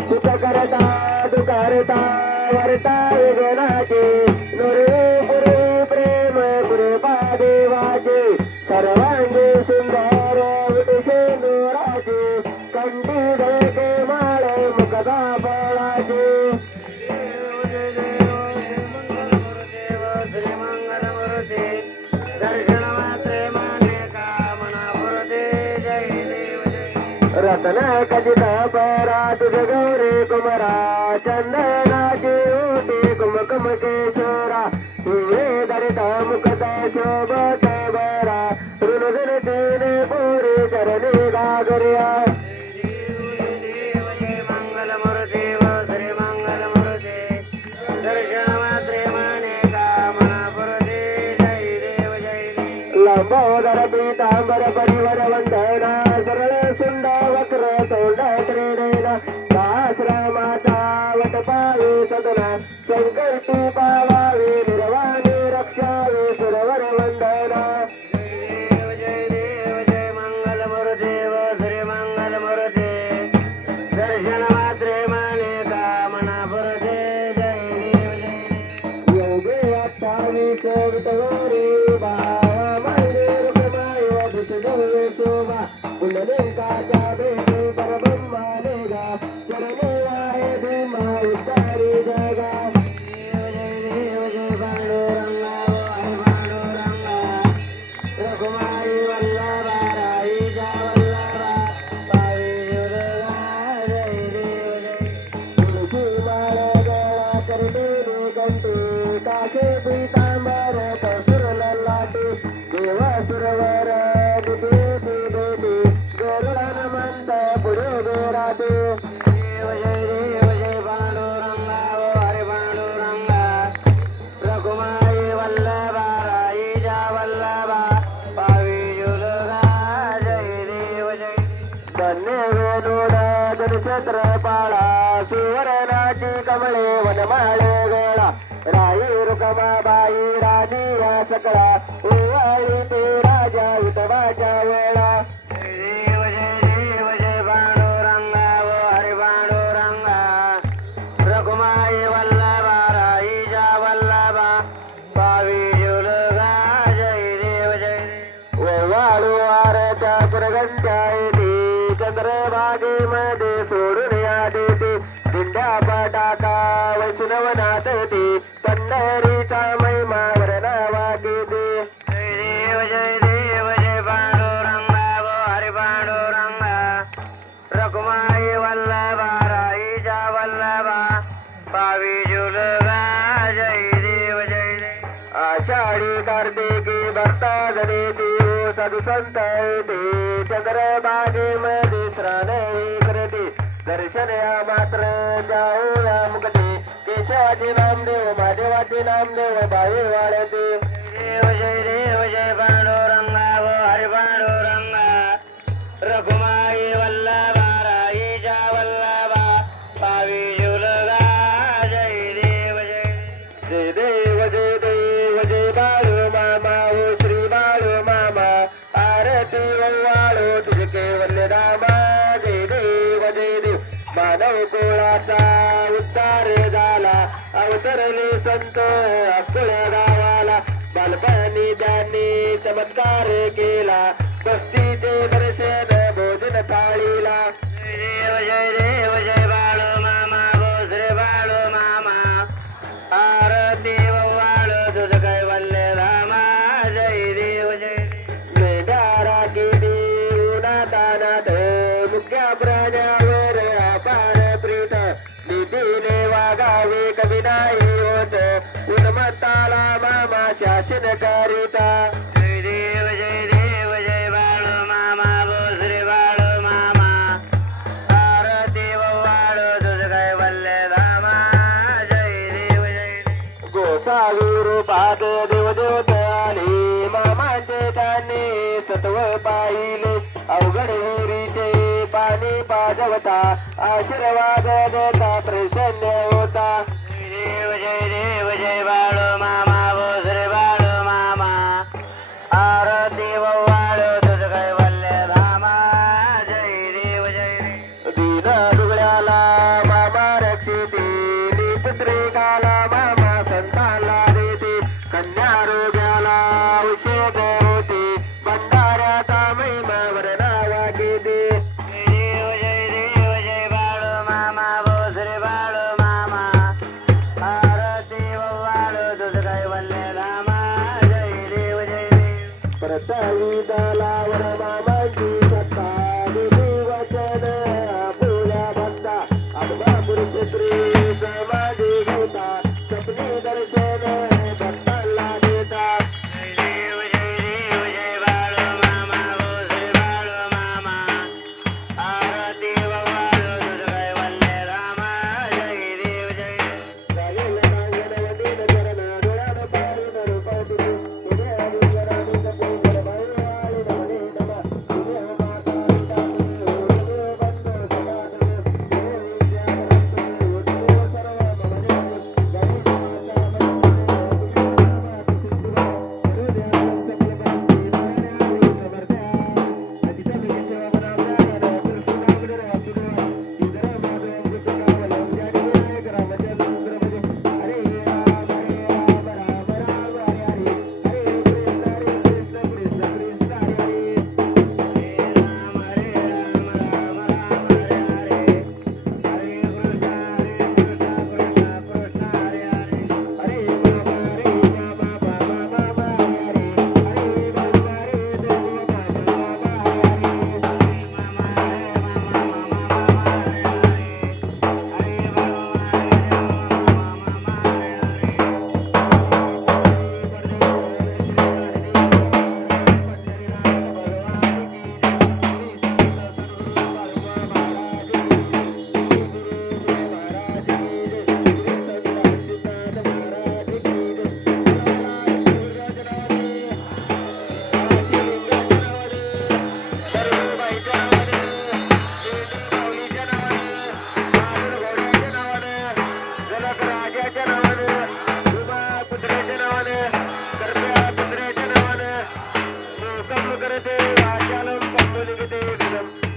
सुख करता दुकारता वरता गणाचे नरे पुरे प्रेम कृपा देवाचे सर्वांगी सुंदर विषे नोराचे कंठी धके माळ मुखदा फळाचे रत्न कजित परा तुझ गौरी कुमरा चंदनाची ओटी कुमकुम केशोरा तुझे दरित मुखत शोभत बरा ऋण तीने पुरी चरणी गागर्या लंबोदर पीतांबर परिवर वंदना सरळ सुंद वक्र तोंड त्रिनयना सहस्रमाता वट पावे सदना संकल्पी पावावे निर्वाणी रक्षावे सुरवर वंदना जय देव जय मंगल मुरुदेव श्री मंगल मुरुदे दर्शन मात्रे माने कामना पुरते जय देव जय योगे अठ्ठावीस विटवरे पुंडलिकाच्या भेटी परब्रह्माने गा चरणी आहे भीमा उतारी जगा देव जय पांडुरंगा आहे पांडुरंगा रघुमाई वल्लभा राईच्या वल्लभा पावी दुर्गा जय देव जय तुळशी माळ गळा करते कंठी काके पीतांबर कसुर ललाटे देव सुरवर छत्रपाळा सुवर्णाची कमळे वनमाळे गोळा राई रुकमाबाई राणी या सकळा ओवाळी ते राजा विठोबाच्या वेळा देव जय पांडुरंगा ओ हरी पांडुरंगा रघुमाई वल्लभा राईच्या वल्लभा पावी जुलगा जय देव जय ओवाळू वारच्या पुरगंच्या येते चंद्रभागेमध्ये सोडून या देते दिंड्या पटाका वैष्णवनाथ ते पंढरीचा महिमा वर्णावा घेते जय देव जय पांडुरंगा गो हरी पांडुरंगा रघुमाई वल्लभा राईच्या वल्लभा पावी जुलगा जय देव आषाढी कार्तिकी भरता जनेती साधू संत येते चंद्रभागेमध्ये स्नान करते दर्शन या मात्र जाऊ या मुकते केशवाचे नामदेव महादेवाचे नामदेव बाई वाळते देव जय पांडुरंगा व हरी पांडुरंगा रघुमाई वल्लभा राईच्या वल्लभा पावी जुलगा जय देव जय देव जय देव जय बाळू मामा ओ श्री बाळू मामा आरती वाळू तुझे केवल रामा जय देव मानव कुळाचा उद्धार झाला अवतरले संत अकुळ्या गावाला बालपणी त्यांनी चमत्कार केला बस्तीचे दर्शन भोजन थाळीला जय देव जय बाळू मामा भोसरे बाळू मामा आरती वाळू तुझ कैवल्य रामा जय देव मेढारा किती उन्हातानात मुख्या प्राण्यावर अपार प्रीत नीतीने वागावे कमी नाही होत उन्मत्ताला मामा शासन करिता जय देव जय बाळू मामा भोसरे बाळू मामा आरती वाळू तुझ कैवल्य रामा जय देव गोसावी रूपात देवदेवत आले मामाचे त्याने सत्व पाहिले अवघड विहिरीचे पाणी पाजवता आशीर्वाद देता प्रसन्न होता जय देव जय बाळू मामा भोसरे बाळू मामा आरती वाळू दलावर मामाची सत्ता देवी वचन फुल्या भक्ता आडवा पुरुष श्री समाधी घेता स्वप्नी दर्शन भक्तांना देता करते आचालन कंपनी